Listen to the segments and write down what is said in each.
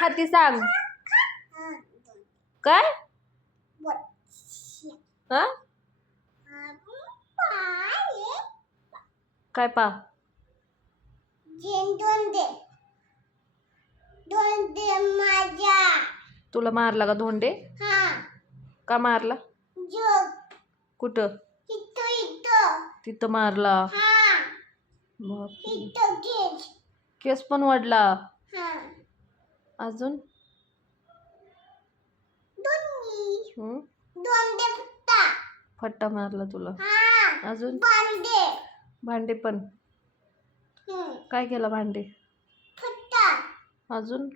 खाती सांग. काय? हा? काय पा? दोन माझ्या तुला मारला का धोंडे? का मारला? कुठं? तिथं मारला. केस पण वाढला. अजून? हम्म? फुट्टा मारला तुला. अजून? भांडे. पण. काय केला भांडे? अजून?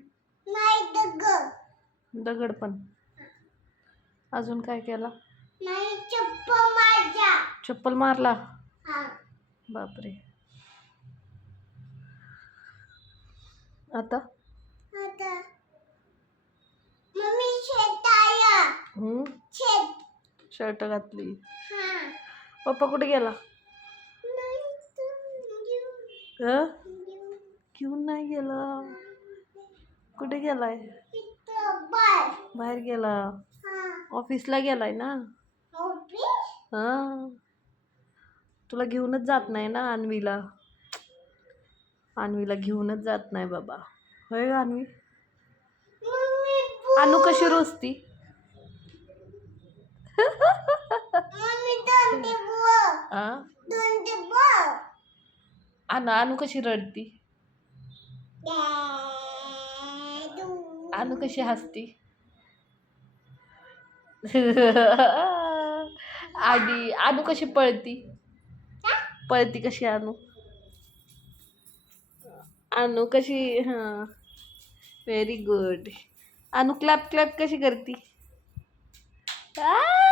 दगड. पण. अजून काय केला? चप्पल मारला? हा. बापरे. आता? शर्ट घातली. हा. पप्पा कुठे गेला? हं? घेऊन. नाही गेला. कुठे गेलाय? बाहेर. गेला. हा. ऑफिसला गेलाय ना? ऑफिस? हां. तुला घेऊनच जात नाही ना अन्वीला? अन्वीला घेऊनच जात नाही बाबा. होय अन्वी? अनु कशी रोजती अनु अनु कशी रडती अनु कशी हसती आणि आणू कशी पळती पळती कशी आणू आणू कशी हां very good Anu clap clap कशी करती आ